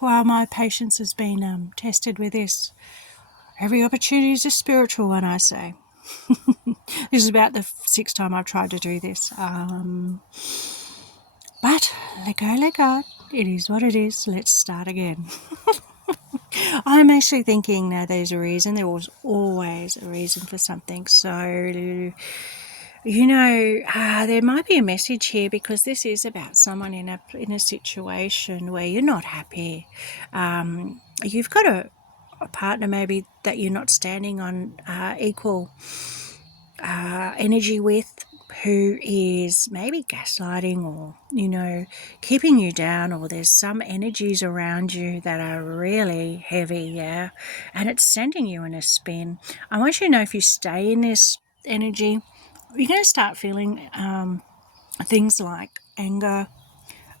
Well, my patience has been tested with this. Every opportunity is a spiritual one, I say. This is about the sixth time I've tried to do this. But let go, let God. It is what it is. Let's start again. I'm actually thinking now there's a reason. There was always a reason for something. So, there might be a message here because this is about someone in a situation where you're not happy. You've got a partner maybe that you're not standing on equal energy with, who is maybe gaslighting or keeping you down, or there's some energies around you that are really heavy, and it's sending you in a spin. I want you to know, if you stay in this energy, you're going to start feeling things like anger,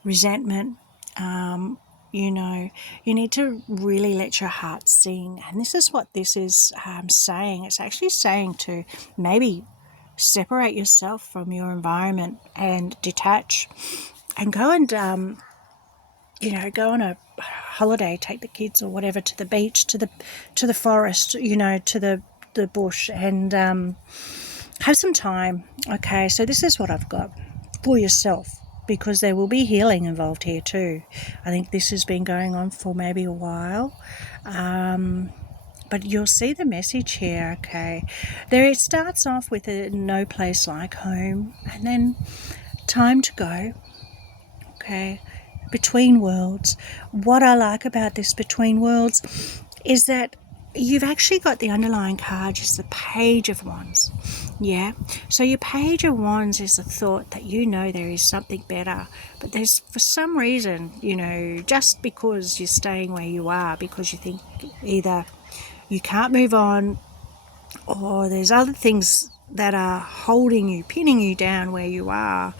resentment. You need to really let your heart sing. And this is what this is saying. It's actually saying to maybe separate yourself from your environment and detach and go and, go on a holiday, take the kids or whatever to the beach, to the forest, to the bush, and have some time. Okay, so this is what I've got for yourself, because there will be healing involved here too. I think this has been going on for maybe a while, but you'll see the message here. Okay, there it starts off with a no place like home, and then time to go. Okay, between worlds. What I like about this between worlds is that you've actually got the underlying card, just the Page of Wands. Yeah, so your Page of Wands is the thought that there is something better, but there's, for some reason, just because you're staying where you are because you think either you can't move on, or there's other things that are holding you, pinning you down where you are,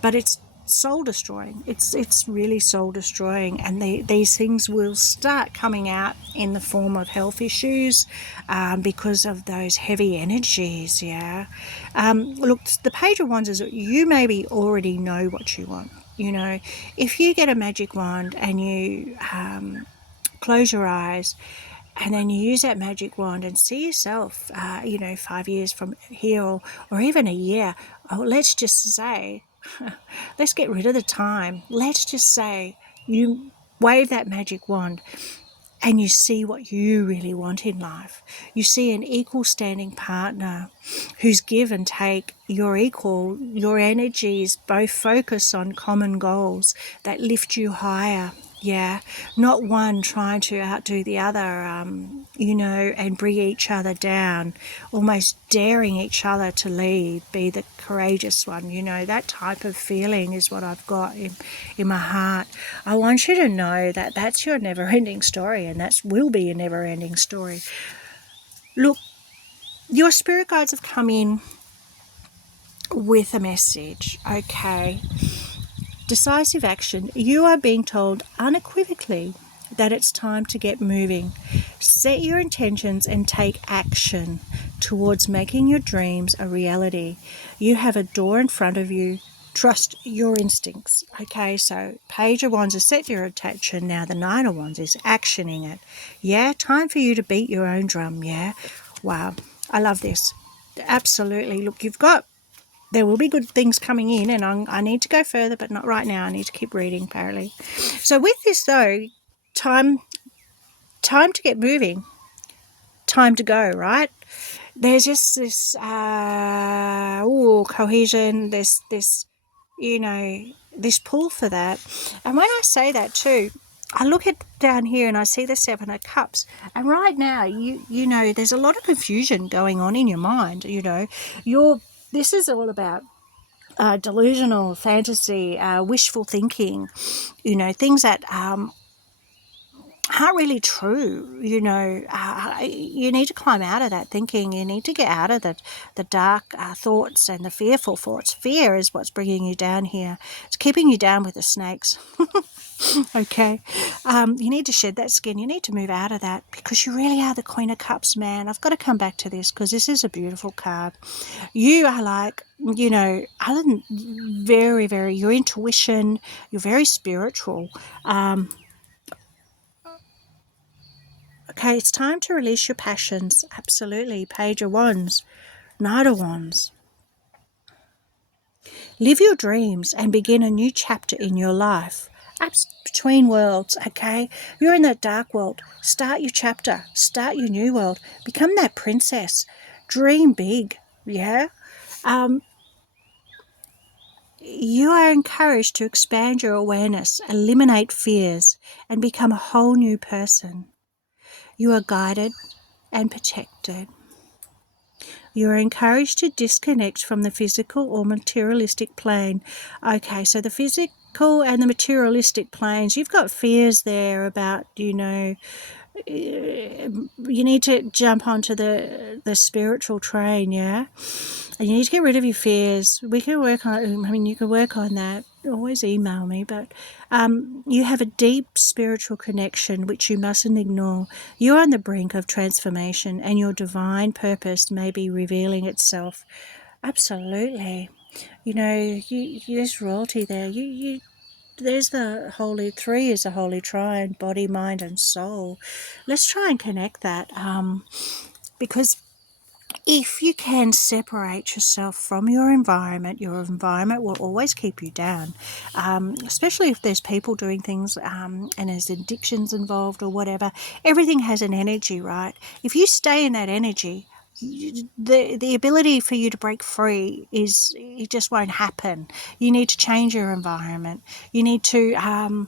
but it's soul destroying. It's really soul destroying, and these things will start coming out in the form of health issues because of those heavy energies. Look, the Page of Wands is that you maybe already know what you want. If you get a magic wand and you close your eyes, and then you use that magic wand and see yourself, 5 years from here, or even a year. Let's just say, let's get rid of the time. Let's just say you wave that magic wand and you see what you really want in life. You see an equal standing partner who's give and take. You're equal. Your energies both focus on common goals that lift you higher. Yeah, not one trying to outdo the other, and bring each other down, almost daring each other to lead, be the courageous one. That type of feeling is what I've got in my heart. I want you to know that that's your never-ending story, and that will be a never-ending story. Look, your spirit guides have come in with a message, okay? Decisive action. You are being told unequivocally that it's time to get moving. Set your intentions and take action towards making your dreams a reality. You have a door in front of you. Trust your instincts. Okay, so Page of Wands is set your attention. Now the Nine of Wands is actioning it. Yeah, time for you to beat your own drum. Yeah, wow, I love this. Absolutely. Look, there will be good things coming in, and I need to go further, but not right now. I need to keep reading, apparently. So with this, though, time to get moving, time to go, right? There's just this cohesion, this this pull for that. And when I say that too, I look at down here and I see the Seven of Cups, and right now there's a lot of confusion going on in your mind. This is all about delusional fantasy, wishful thinking, things that aren't really true. You need to climb out of that thinking. You need to get out of the dark thoughts and the fearful thoughts. Fear is what's bringing you down here. It's keeping you down with the snakes. Okay. You need to shed that skin. You need to move out of that, because you really are the Queen of Cups, man. I've got to come back to this because this is a beautiful card. You are like, other than very, very, your intuition, you're very spiritual. Okay, it's time to release your passions. Absolutely. Page of Wands, Knight of Wands. Live your dreams and begin a new chapter in your life. Between worlds, okay? You're in that dark world. Start your chapter. Start your new world. Become that princess. Dream big, yeah? You are encouraged to expand your awareness, eliminate fears, and become a whole new person. You are guided and protected. You are encouraged to disconnect from the physical or materialistic plane. Okay, so the physical and the materialistic planes, you've got fears there about, you need to jump onto the spiritual train, yeah? And you need to get rid of your fears. We can work on, you can work on that. Always email me, but you have a deep spiritual connection which you mustn't ignore. You're on the brink of transformation and your divine purpose may be revealing itself. Absolutely. There's royalty there. There's the holy three is a holy trine, body, mind, and soul. Let's try and connect that, because if you can separate yourself from your environment will always keep you down, especially if there's people doing things and there's addictions involved or whatever. Everything has an energy, right? If you stay in that energy, the ability for you to break free it just won't happen. You need to change your environment. You need to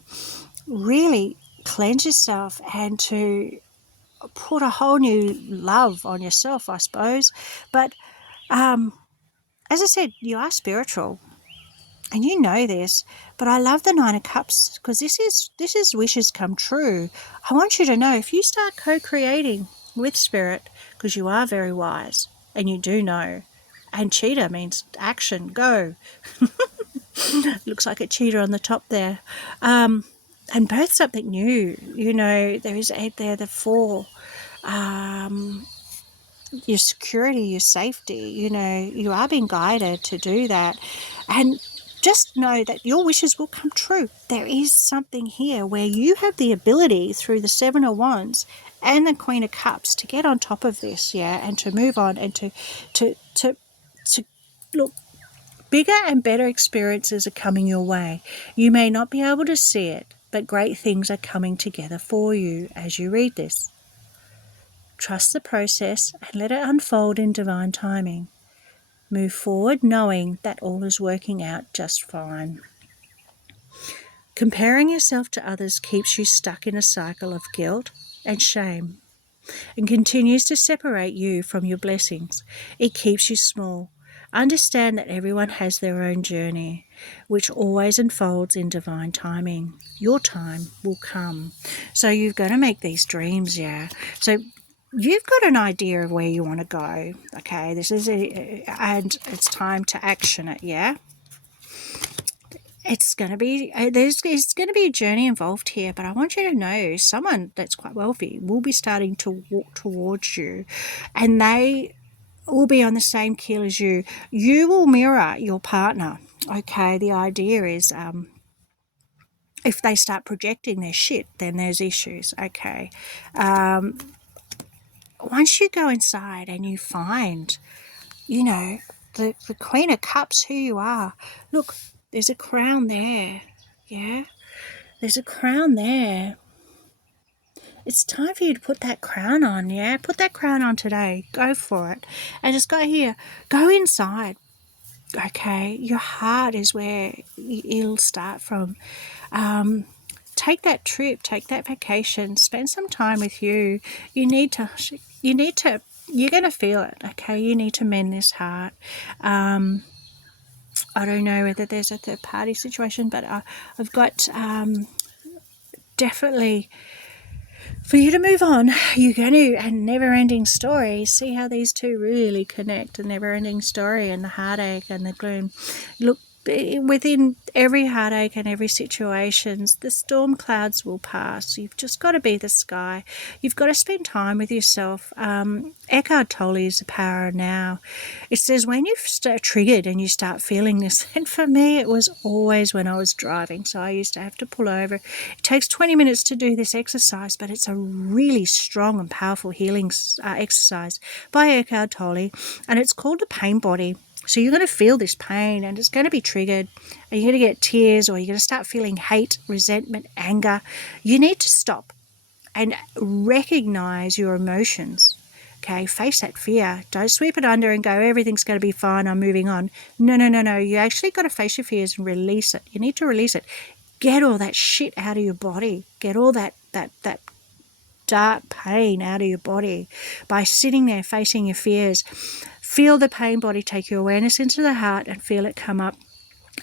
really cleanse yourself and to put a whole new love on yourself, I suppose. But as I said, you are spiritual, and you know this. But I love the Nine of Cups because this is wishes come true. I want you to know, if you start co-creating with spirit, because you are very wise and you do know, and cheetah means action, go. Looks like a cheetah on the top there. And birth something new. There is 8 there, the 4. Your security, your safety, you are being guided to do that. And just know that your wishes will come true. There is something here where you have the ability through the 7 of Wands and the Queen of Cups to get on top of this, yeah, and to move on and to look. Bigger and better experiences are coming your way. You may not be able to see it, but great things are coming together for you as you read this. Trust the process and let it unfold in divine timing. Move forward knowing that all is working out just fine. Comparing yourself to others keeps you stuck in a cycle of guilt and shame and continues to separate you from your blessings. It keeps you small. Understand that everyone has their own journey, which always unfolds in divine timing. Your time will come. So you've got to make these dreams, yeah. So you've got an idea of where you want to go, okay? And it's time to action it, yeah? It's going to be there's going to be a journey involved here, but I want you to know someone that's quite wealthy will be starting to walk towards you, and they will be on the same keel as you. You will mirror your partner, okay? The idea is if they start projecting their shit, then there's issues, okay? Once you go inside and you find, the Queen of Cups, who you are, look, there's a crown there, yeah? There's a crown there. It's time for you to put that crown on, yeah? Put that crown on today. Go for it. And just go here. Go inside, okay? Your heart is where it'll start from. Take that trip. Take that vacation. Spend some time with you. You're going to feel it, okay? You need to mend this heart. I don't know whether there's a third party situation, but I've got definitely for you to move on. You're going to, and never-ending story. See how these two really connect, the never-ending story and the heartache and the gloom. Look, within every heartache and every situation, the storm clouds will pass. You've just got to be the sky. You've got to spend time with yourself. Eckhart Tolle is The Power of Now. It says when you start triggered and you start feeling this, and for me it was always when I was driving, so I used to have to pull over. It takes 20 minutes to do this exercise, but it's a really strong and powerful healing exercise by Eckhart Tolle, and it's called the pain body. So you're going to feel this pain and it's going to be triggered, and you're going to get tears, or you're going to start feeling hate, resentment, anger. You need to stop and recognize your emotions. Okay, face that fear. Don't sweep it under and go, everything's going to be fine, I'm moving on. No. You actually got to face your fears and release it. You need to release it. Get all that shit out of your body. Get all that dark pain out of your body by sitting there facing your fears. Feel the pain body, take your awareness into the heart and feel it come up,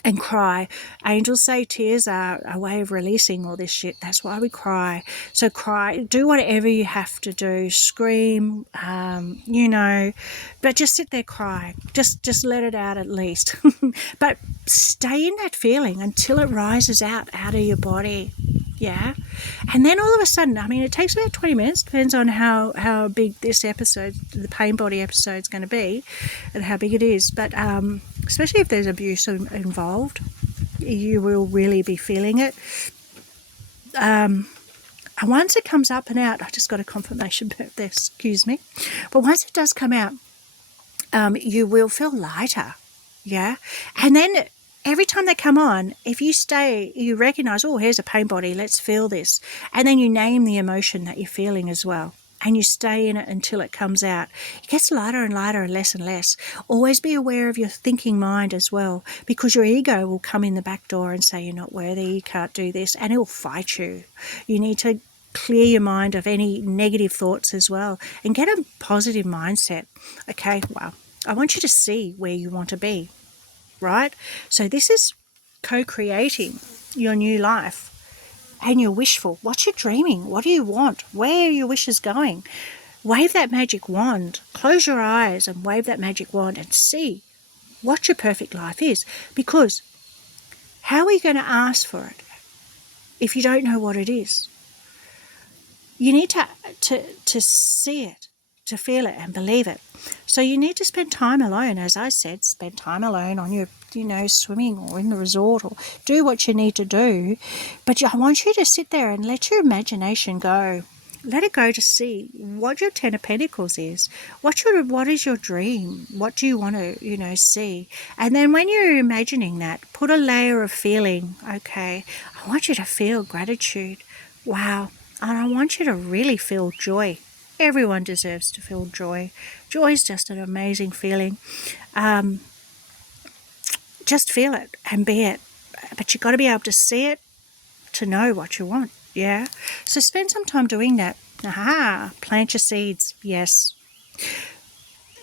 and cry. Angels say tears are a way of releasing all this shit. That's why we cry. So cry, do whatever you have to do, scream, but just sit there, cry. Just let it out at least. But stay in that feeling until it rises out of your body. Yeah. And then all of a sudden, I mean, it takes about 20 minutes, depends on how big this episode, the pain body episode, is going to be and how big it is. But especially if there's abuse involved, you will really be feeling it. And once it comes up and out, I just got a confirmation burp there, excuse me. But once it does come out, you will feel lighter. Yeah. And then every time they come on, if you stay, you recognize, oh, here's a pain body, let's feel this. And then you name the emotion that you're feeling as well. And you stay in it until it comes out. It gets lighter and lighter and less. Always be aware of your thinking mind as well, because your ego will come in the back door and say you're not worthy, you can't do this, and it will fight you. You need to clear your mind of any negative thoughts as well and get a positive mindset. Okay, well, I want you to see where you want to be. Right? So this is co-creating your new life and you're wishful. What you're dreaming, what do you want? Where are your wishes going? Wave that magic wand. Close your eyes and wave that magic wand and see what your perfect life is. Because how are you going to ask for it if you don't know what it is? You need to see it, to feel it and believe it. So you need to spend time alone, as I said, spend time alone on your, swimming or in the resort, or do what you need to do. But I want you to sit there and let your imagination go. Let it go to see what your Ten of Pentacles is. What is your dream? What do you want to, see? And then when you're imagining that, put a layer of feeling. Okay, I want you to feel gratitude. Wow. And I want you to really feel joy. Everyone deserves to feel joy. Joy is just an amazing feeling. Just feel it and be it. But you've got to be able to see it to know what you want. Yeah? So spend some time doing that. Plant your seeds. Yes.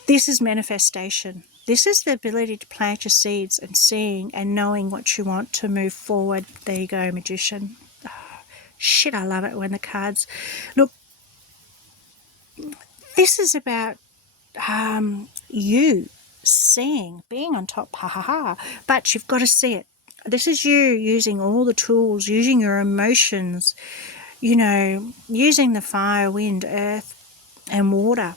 This is manifestation. This is the ability to plant your seeds and seeing and knowing what you want to move forward. There you go, Magician. Shit, I love it when the cards... Look, this is about you seeing, being on top, but you've got to see it. This is you using all the tools, using your emotions, using the fire, wind, earth, and water,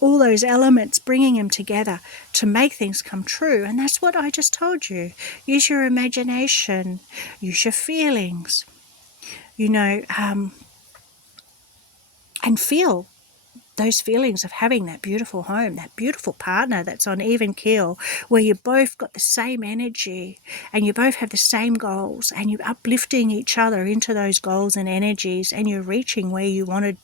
all those elements, bringing them together to make things come true. And that's what I just told you. Use your imagination, use your feelings, and feel those feelings of having that beautiful home, that beautiful partner that's on even keel, where you both got the same energy and you both have the same goals, and you're uplifting each other into those goals and energies, and you're reaching where you want to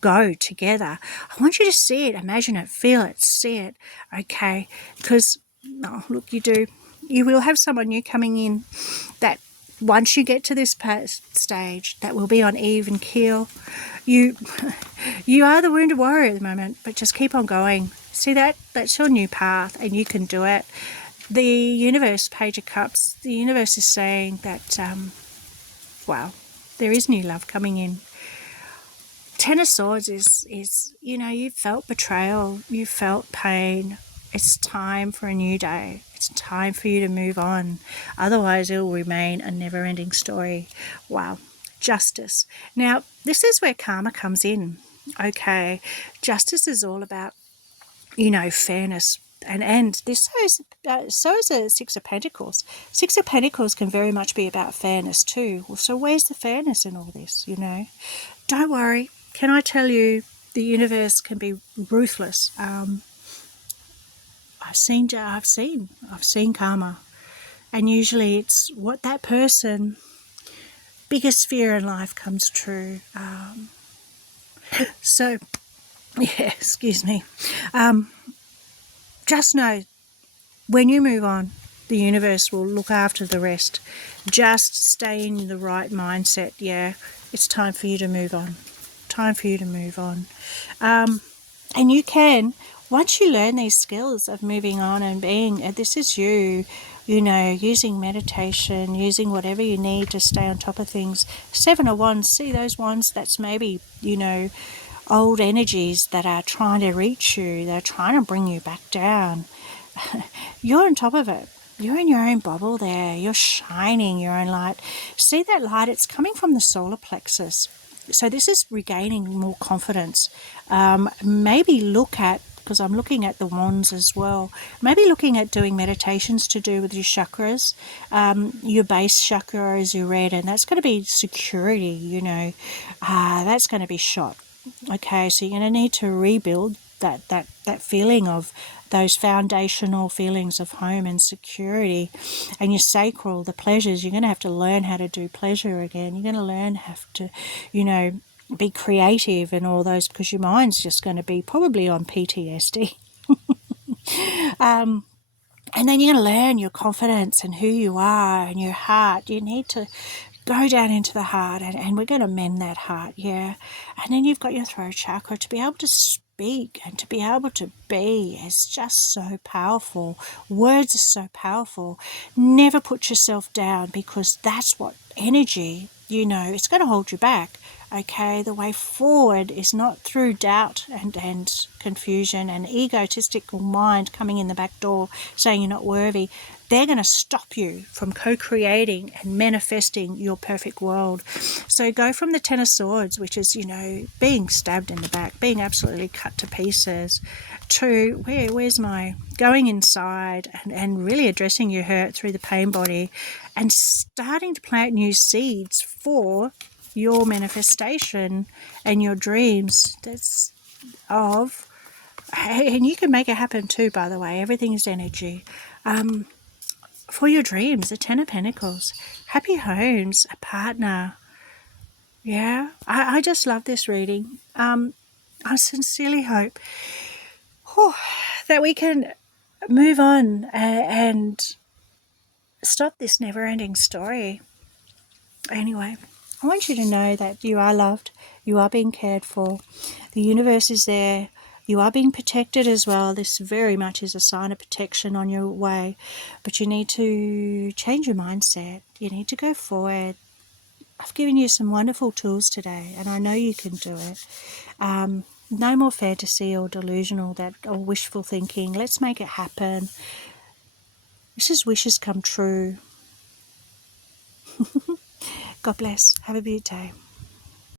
go together. I want you to see it, imagine it, feel it, see it, okay? Because, look, you will have someone new coming in that once you get to this stage, that will be on even keel. You are the wounded warrior at the moment, but just keep on going. See that? That's your new path, and you can do it. The universe, Page of Cups, the universe is saying that, there is new love coming in. Ten of Swords is you felt betrayal, you felt pain. It's time for a new day. It's time for you to move on. Otherwise, it will remain a never-ending story. Wow. Justice. Now, this is where karma comes in. Okay. Justice is all about, fairness. And this so is a Six of Pentacles. Six of Pentacles can very much be about fairness too. Well, so where's the fairness in all this, Don't worry. Can I tell you, the universe can be ruthless. I've seen karma, and usually it's what that person biggest fear in life comes true. So, yeah, excuse me. Just know, when you move on, the universe will look after the rest. Just stay in the right mindset. Yeah, it's time for you to move on. Time for you to move on. And you can, once you learn these skills of moving on and being, this is you, using meditation, using whatever you need to stay on top of things. Seven of Wands, see those wands, that's maybe, old energies that are trying to reach you, they're trying to bring you back down. You're on top of it. You're in your own bubble there. You're shining your own light. See that light? It's coming from the solar plexus. So this is regaining more confidence. Maybe look at, because I'm looking at the wands as well, maybe looking at doing meditations to do with your chakras. Your base chakra is your red, and that's going to be security, that's going to be shot. Okay, so you're going to need to rebuild that feeling of those foundational feelings of home and security, and your sacral, the pleasures. You're going to have to learn how to do pleasure again. You're going to learn how to, be creative and all those, because your mind's just going to be probably on PTSD. And then you're going to learn your confidence and who you are and your heart. You need to go down into the heart, and we're going to mend that heart, yeah. And then you've got your throat chakra. To be able to speak and to be able to be is just so powerful. Words are so powerful. Never put yourself down, because that's what energy, it's going to hold you back. Okay, the way forward is not through doubt and confusion and egotistical mind coming in the back door saying you're not worthy. They're going to stop you from co-creating and manifesting your perfect world. So go from the Ten of Swords, which is, being stabbed in the back, being absolutely cut to pieces, to where's my going inside and really addressing your hurt through the pain body, and starting to plant new seeds for your manifestation and your dreams. That's of, and you can make it happen too, by the way. Everything is energy. For your dreams, the Ten of Pentacles, happy homes, a partner. Yeah, I just love this reading. I sincerely hope that we can move on and stop this never-ending story. Anyway, I want you to know that you are loved, you are being cared for, the universe is there, you are being protected as well. This very much is a sign of protection on your way, but you need to change your mindset. You need to go forward. I've given you some wonderful tools today, and I know you can do it. No more fantasy or delusional or wishful thinking. Let's make it happen. This is wishes come true. God bless. Have a beautiful day.